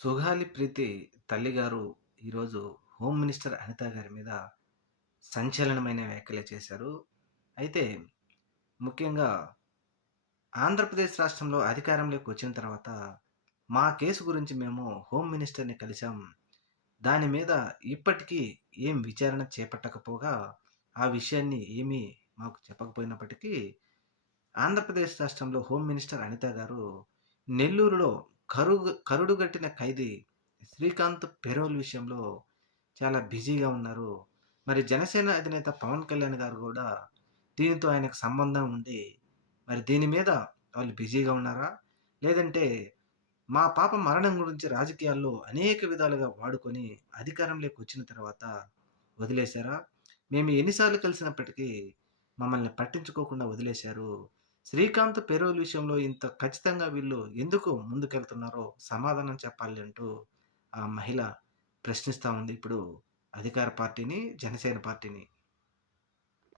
సుగాలి ప్రీతి తల్లిగారు ఈరోజు home minister Anitha గారి మీద సంచలనమైన వ్యాఖ్యలు చేశారు. అయితే ముఖ్యంగా ఆంధ్రప్రదేశ్ రాష్ట్రంలో అధికారంలోకి వచ్చిన తర్వాత మా కేసు గురించి మేము హోమ్ మినిస్టర్‌ని కలిసాం. దాని మీద ఇప్పటికీ ఏం విచారణ చేపట్టకపోగా, ఆ విషయాన్ని ఏమీ మాకు చెప్పకపోయినప్పటికీ ఆంధ్రప్రదేశ్ రాష్ట్రంలో హోమ్ మినిస్టర్ అనిత గారు నెల్లూరులో కరుడుగట్టిన ఖైదీ శ్రీకాంత్ పెరోల్ విషయంలో చాలా బిజీగా ఉన్నారు. మరి జనసేన అధినేత పవన్ కళ్యాణ్ గారు గూడా దీనితో ఆయనకు సంబంధం ఉండి, మరి దీని మీద వాళ్ళు బిజీగా ఉన్నారా? లేదంటే మా పాప మరణం గురించి రాజకీయాల్లో అనేక విధాలుగా వాడుకొని అధికారంలోకి వచ్చిన తర్వాత వదిలేశారా? మేము ఎన్ని సార్లు కలిసినప్పటికీ మమ్మల్ని పట్టించుకోకుండా వదిలేశారు. శ్రీకాంత్ పెరోల్ విషయంలో ఇంత ఖచ్చితంగా వీళ్ళు ఎందుకు ముందుకెళ్తున్నారో సమాధానం చెప్పాలి అంటూ ఆ మహిళ ప్రశ్నిస్తా ఉంది ఇప్పుడు అధికార పార్టీని, జనసేన పార్టీని.